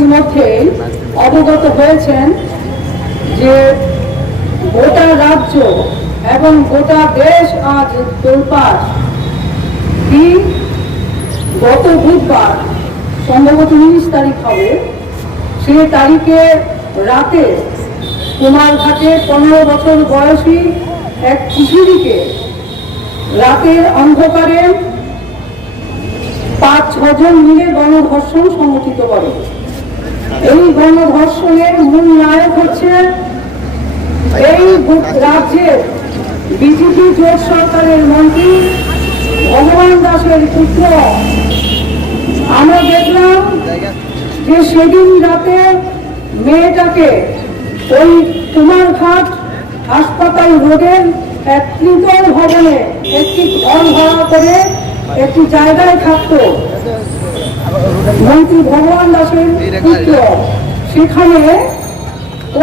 ইতিমধ্যে অবগত হয়েছেন যে গোটা রাজ্য এবং গোটা দেশ আজ তোলপাড়। গত বুধবার সম্ভবত 19 তারিখ হবে, সে তারিখে রাতে কুমারঘাটে 15 বছর বয়সী এক কিশোরীকে রাতের অন্ধকারে 5-6 জন মিলে গণধর্ষণ সংঘটিত করে। এই গণধর্ষণের মূল নায়ক হচ্ছে এই রাজ্যের বিজেপি জোট সরকারের মন্ত্রী ভগবান দাসের পুত্র। আমরা দেখলাম যে সেদিন রাতে মেয়েটাকে ওই কুমারঘাট হাসপাতাল রোডের এক ত্রিতল ভবনে একটি ঘর ভাড়া করে একটি জায়গায় থাকত মন্ত্রী ভগবান দাসের পুত্র। সেখানে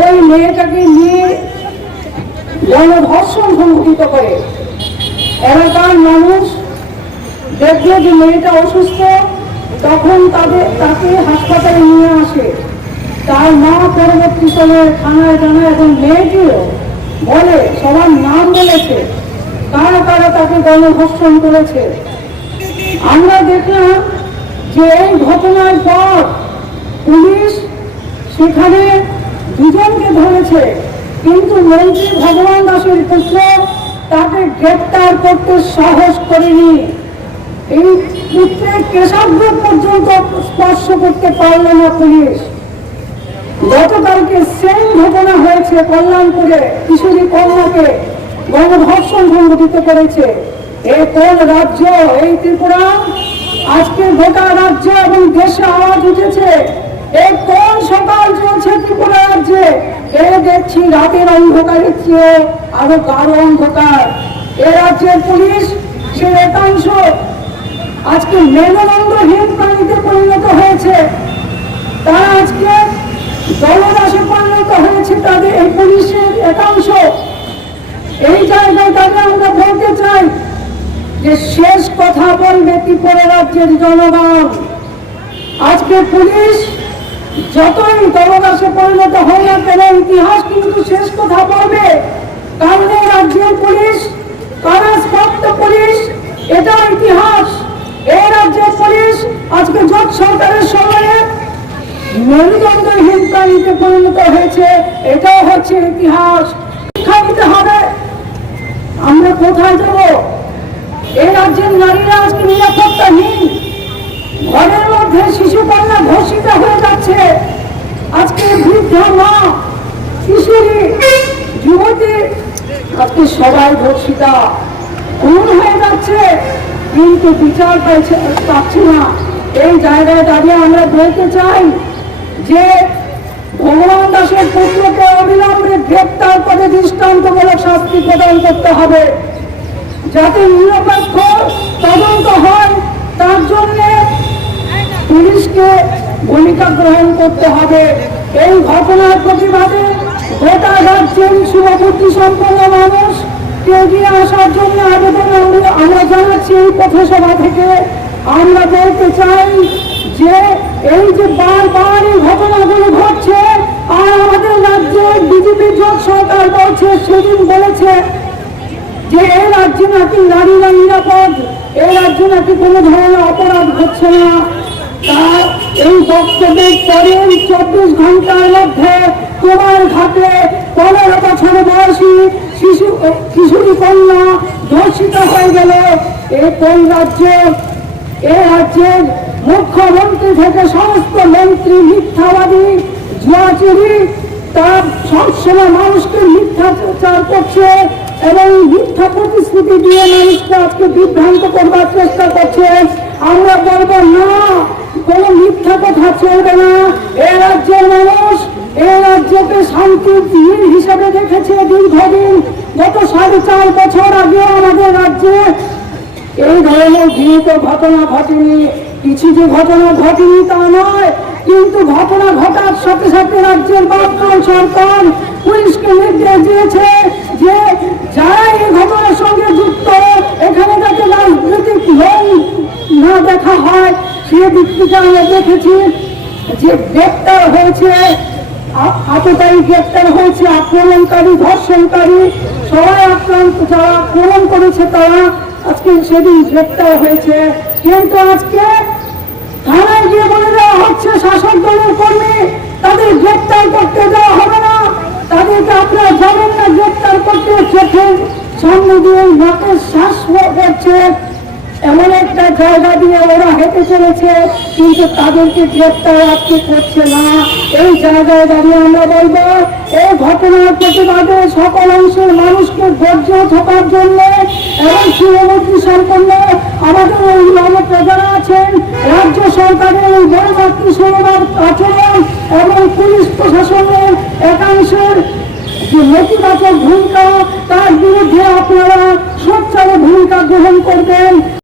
ওই মেয়েটাকে নিয়ে গণধর্ষণ সংঘটিত করে। এলাকার মানুষ দেখলো যে মেয়েটা অসুস্থ, তখন তাকে হাসপাতালে নিয়ে আসে। তার মা পরবর্তী সময়ে থানায় জানায় এবং মেয়েটিও বলে, সবার নাম বলেছে কারা কারা তাকে গণধর্ষণ করেছে। আমরা দেখলাম যে এই ঘটনার পর পুলিশ সেখানে 2 জনকে ধরেছে, কিন্তু মন্ত্রী ভগবান দাসের পুত্র তাকে গ্রেপ্তার করতে সাহস করেনি। এই পুত্রের কেশাগ্র পর্যন্ত স্পর্শ করতে পারল না পুলিশ। গতকালকে সেম ঘটনা হয়েছে কল্যাণপুরে, কিশোরী কন্যাকে গণধর্ষণ সংঘটিত করেছে। এই কোন রাজ্য? এই ত্রিপুরা। আজকে গোটা রাজ্য এবং দেশে আওয়াজ উঠেছে, এই কোন সকাল চলছে ত্রিপুরা রাজ্যে? দেখছি রাতের অন্ধকারের চেয়ে আরো গাঢ় অন্ধকার। এ রাজ্যের পুলিশ সে একাংশ আজকে মেরুদণ্ডহীন প্রাণীতে পরিণত হয়েছে। তারা আজকে দলদাসে পরিণত হয়েছে। তাদের এই পুলিশের একাংশ এই জায়গায় তাদের আমরা বলতে চাই যে শেষ কথা বলবে ত্রিপুরা রাজ্যের জনগণ। আজকে পুলিশ যতই দলদাসে পরিণত হয় না কেন, ইতিহাস কিন্তু শেষ কথা বলবে। কারণ এই রাজ্যের পুলিশ কারাপ্রাপ্ত পুলিশ, এটা ইতিহাস। এই রাজ্যের পুলিশ আজকে জোট সরকারের সময়ে মেরুদণ্ডহীন প্রাণীতে পরিণত হয়েছে, এটাও হচ্ছে ইতিহাস। শিক্ষা দিতে হবে। আমরা কোথায় যাব? এই রাজ্যের নারীরা আজকে নিরাপত্তাহীন। ঘরের মধ্যে শিশু কন্যা ধর্ষিত হয়ে যাচ্ছে। আজকে বৃদ্ধা মা, কিশোরী, যুবতী, আজকে সবাই ধর্ষিতা, খুন হয়ে যাচ্ছে, কিন্তু বিচার পাচ্ছে না। এই জায়গায় দাঁড়িয়ে আমরা বলতে চাই যে ভগবান দাসের পুত্রকে অবিলম্বে গ্রেপ্তার করে দৃষ্টান্তমূলক শাস্তি প্রদান করতে হবে, যাতে নিরপেক্ষ তদন্ত হয়। তার জন্য পুলিশকে ভূমিকা গ্রহণ করতে হবে। এই ঘটনার প্রতিবাদে গোটা রাজ্যের শুভবুদ্ধি সম্পন্ন মানুষ এগিয়ে আসার জন্য আবেদন আমরা জানাচ্ছি। এই পথসভা থেকে আমরা বলতে চাই যে এই যে বারবার এই ঘটনাগুলো ঘটছে, আর আমাদের রাজ্যের বিজেপি জোট সরকার বলছে, সেদিন বলেছে যে এই রাজ্যে নাকি নারীরা নিরাপদ, এই রাজ্যে নাকি কোনো ধরনের অপরাধ হচ্ছে না। তার এই বক্তব্যের পরে 24 ঘন্টার মধ্যে কুমারঘাটে 15 বছর বয়সী কিশোরী কন্যা ধর্ষিত হয়ে গেল। এই কোন রাজ্য? এই রাজ্যের মুখ্যমন্ত্রী থেকে সমস্ত মন্ত্রী মিথ্যাবাদী, জুয়াচুরি। তার সবসময় মানুষকে মিথ্যাচার করছে এবং মিথ্যা প্রতিশ্রুতি দিয়ে মানুষকে আজকে বিভ্রান্ত করবার চেষ্টা করছে। আমরা বলবো না, কোন মিথ্যা কথা চলবে না। এই রাজ্যের মানুষ এই রাজ্যকে শান্তির তীর হিসেবে দেখেছে দীর্ঘদিন। গত 4.5 বছর আগে আমাদের রাজ্যে এই ধরনের ঘৃণিত ঘটনা ঘটেনি। কিছু যে ঘটনা ঘটেনি তা নয়, কিন্তু ঘটনা ঘটার সাথে সাথে রাজ্যের বর্তমান সরকার পুলিশকে নির্দেশ দিয়েছে যে যারা এই ঘটনার সঙ্গে যুক্ত, এখানে যাতে রাজনৈতিক লোক না দেখা হয়। সে দিক থেকে আমরা দেখেছি যে গ্রেপ্তার হয়েছে, আততায়ী গ্রেপ্তার হয়েছে, আক্রমণকারী, ধর্ষণকারী, সবাই আক্রান্ত, যারা আক্রমণ করেছে তারা আজকে সেদিন গ্রেপ্তার হয়েছে। কিন্তু আজকে থানায় গিয়ে বলে দেওয়া হচ্ছে শাসক দলের কর্মী, তাদের গ্রেপ্তার করতে দেওয়া হবে না, তাদেরকে আপনারা যাবেন না গ্রেপ্তার করতে। চোখের সামনে দিয়ে নাকের শ্বাস করছে, এমন একটা জায়গা দিয়ে ওরা হেঁটে চলেছে, কিন্তু তাদেরকে গ্রেপ্তার আজকে করছে না। এই জায়গায় দাঁড়িয়ে আমরা বলবো, এই ঘটনার প্রতিবাদে সকল অংশের মানুষকে ধৈর্য থাকার জন্য এবং সুমন্ত্রী সম্পন্ন আমাদের ওই প্রজারা আছেন, রাজ্য সরকারের ওই বড়মাতৃ সমাজ আচরণ এবং পুলিশ প্রশাসনের একাংশের যে নেতিবাচক ভূমিকা, তার বিরুদ্ধে আপনারা সোচ্চার ভূমিকা গ্রহণ করবেন।